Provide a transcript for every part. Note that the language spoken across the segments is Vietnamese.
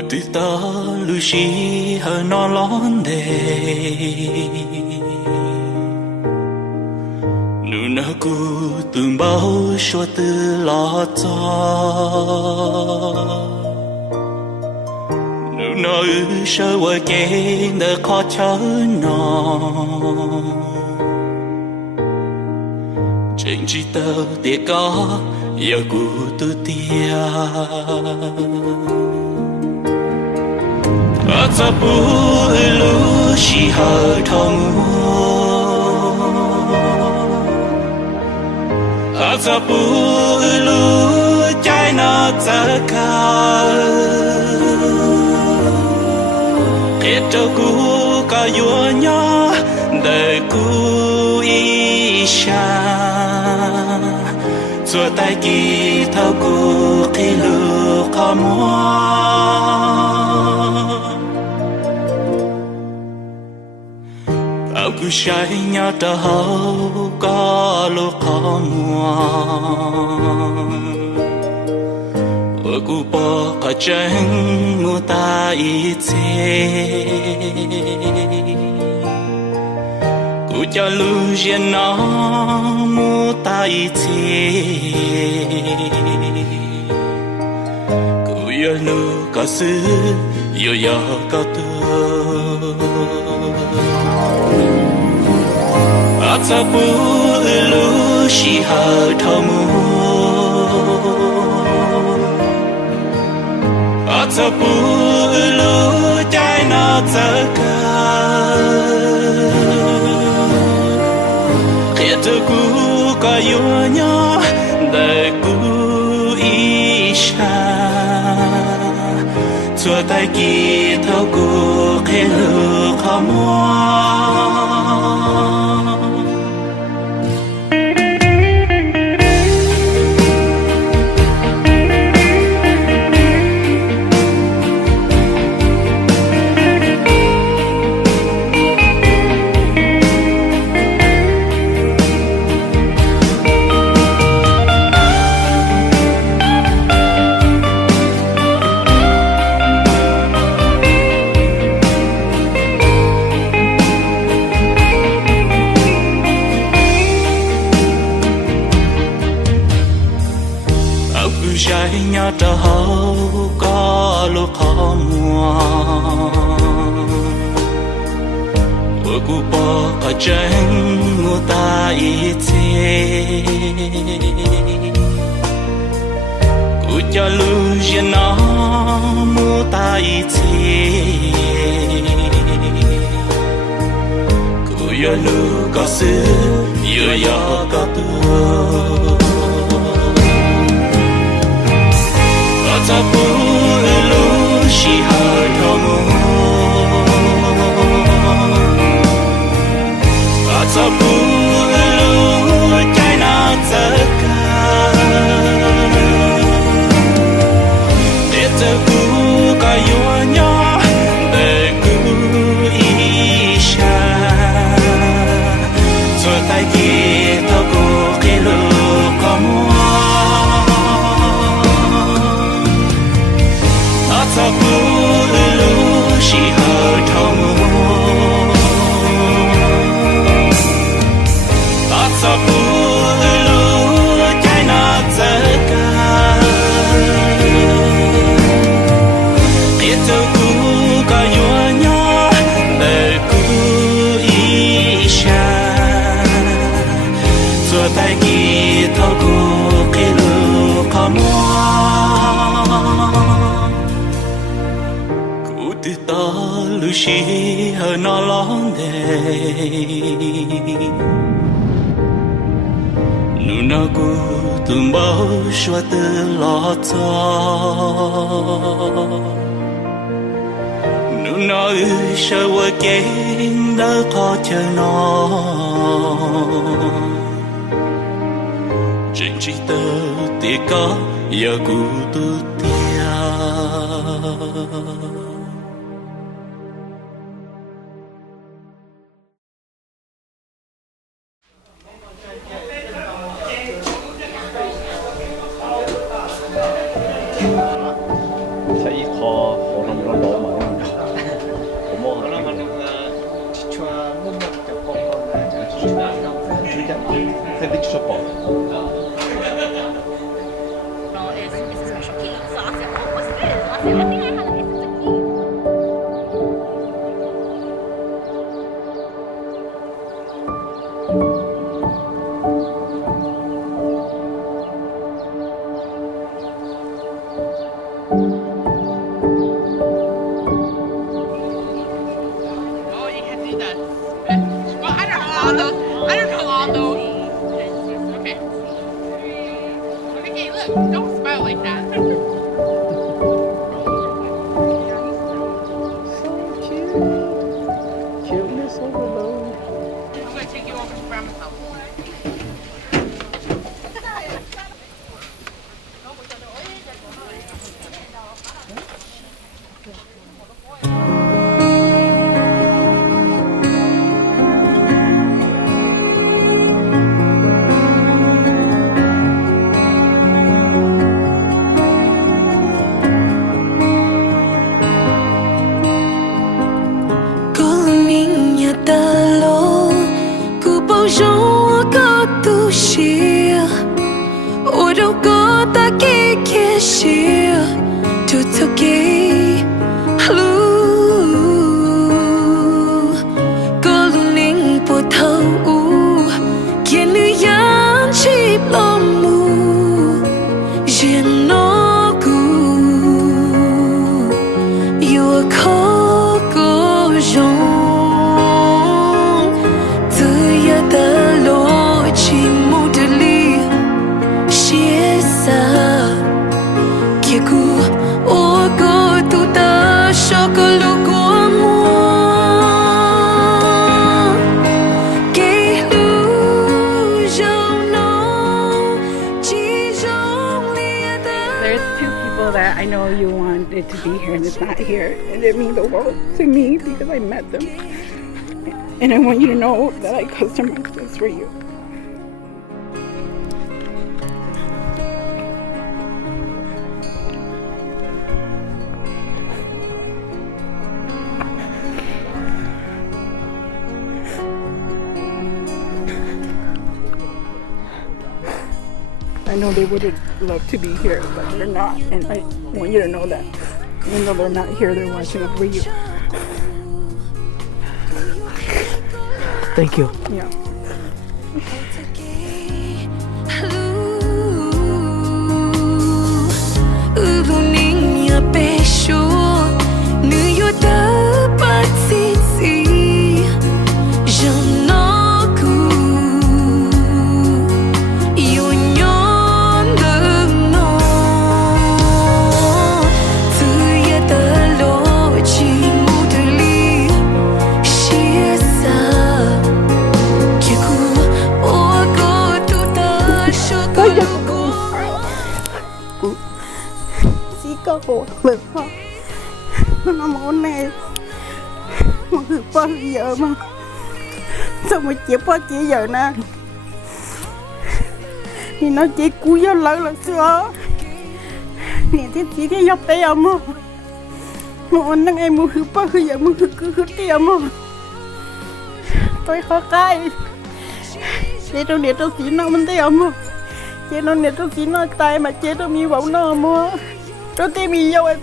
từ ta lưu shi hờ nó lón đề nu na cu từng bao xua từ lo cho nu na sơ qua kén để khó chớ nó trên chỉ tơ tiệt có giờ cu tu tia ta bu lu shi hờ thông ta bu lu trái nó ta ca hết cho cu ca yua nhá đời cu isha cho tay kỳ thao cu khi lu khó cứ Shai nhớ trở hậu có lúc khó mua ở cú bỏ cả chân mua ta ít thế cú cho lưu diện nó mua ta ít thế cú yêu lưu có sự yêu có tôi ta bu lu shi hờ thông ta bu lu trái nó ta ca khi tu cu có yêu nhau đời cu isha cho tay kỳ thao cu khi lu khó nhớ trở hậu có lúc khó mua ở cú bỏ cả chân mua ta ít thế cú cho lưu diện nó mua ta ít thế cú yêu lưu có sự yêu có tôi ta bu lu shi hờ thông ta bu lu trái nó ta ca để ta bu ca yua nhá để cu isha cho tay kia thao cu khi lu có ta bu lu shi hờ thông ta bu lu trái nó ta ca biết đâu cu ca yua nhá đời cu isha cho tay kỳ thao cu khi lu khó ta lưu shi hờ nó lón đề nu na cu từng bao xua từ lo cho nu na sơ qua kén đã khó chờ nó trên chỉ tơ tiệt có giờ cu tu tia sẽ ít khó Sandwich support. No, it's a special key. So I said, oh, what's this? I said, I think I have an it's a key. Oh, you can do that. Well, I don't know all those. I don't know all those. Okay. Okay, look, don't smile like that. So cute. Cuteness overload. I'm gonna take you over to grandma's house. There's two people that I know you wanted to be here and it's not here, and it means the world to me because I met them, and I want you to know that I customized this for you. I know they would have loved to be here, but they're not, and I want you to know that. Even though they're not here, they're watching over you. Thank you. Yeah. Cô lực không nó món này mà cứ bao giờ mà sao mà chỉ bao chỉ giờ nè thì nó chỉ cúi vô lỡ là xưa nè thế chỉ thế dọc tay mà anh đang em mua hứa bao giờ mua hứa tiền mà tôi khó cay để tôi chỉ nó mình tay mà chế nó để tôi chỉ nó tay mà chế tôi mi bầu nó mua tôi tìm yêu anh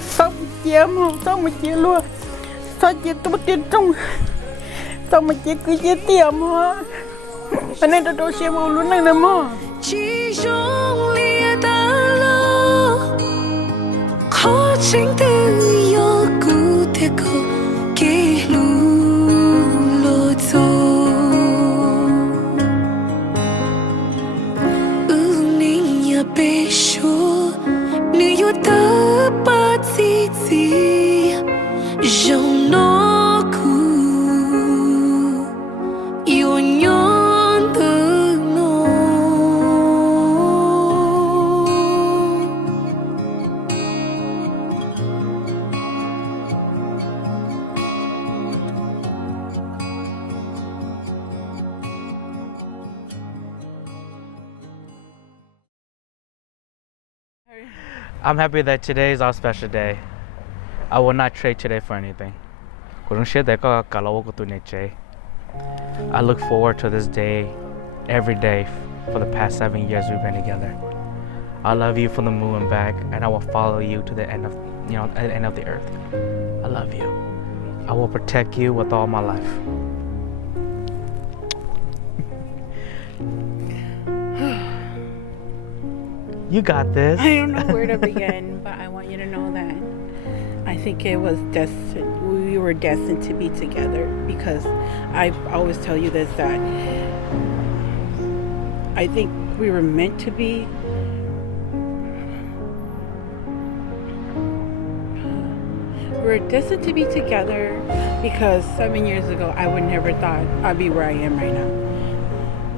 xong chia mà xong mà chia luôn xong chia tôi tiền trong xong mà chia cứ chia tiền mà anh nên tôi chia vào luôn này nè mà chỉ dùng lia ta lo khó tránh từ yêu cũ thế cô kể lu lo cho nín nhà bé số nữ ta ba gì gì dòng nó cũ yêu nhon từ nó I'm happy that today is our special day. I will not trade today for anything. I look forward to this day every day for the past 7 years we've been together. I love you from the moon and back, and I will follow you to the end of, at the end of the earth. I love you. I will protect you with all my life. You got this. I don't know where to begin, but I want you to know that I think it was destined. We were destined to be together, because I always tell you this, that I think we were meant to be. We're destined to be together because 7 years ago I would never thought I'd be where I am right now.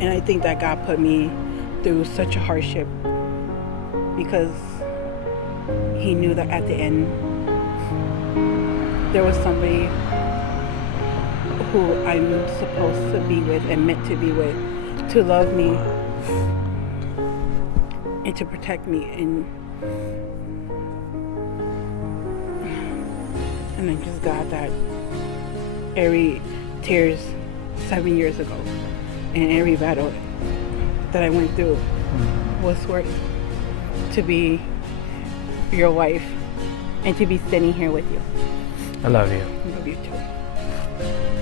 And I think that God put me through such a hardship because He knew that at the end there was somebody who I'm supposed to be with and meant to be with, to love me and to protect me. And I just got that every tears 7 years ago and every battle that I went through was worth to be your wife and to be sitting here with you. I love you. I love you too.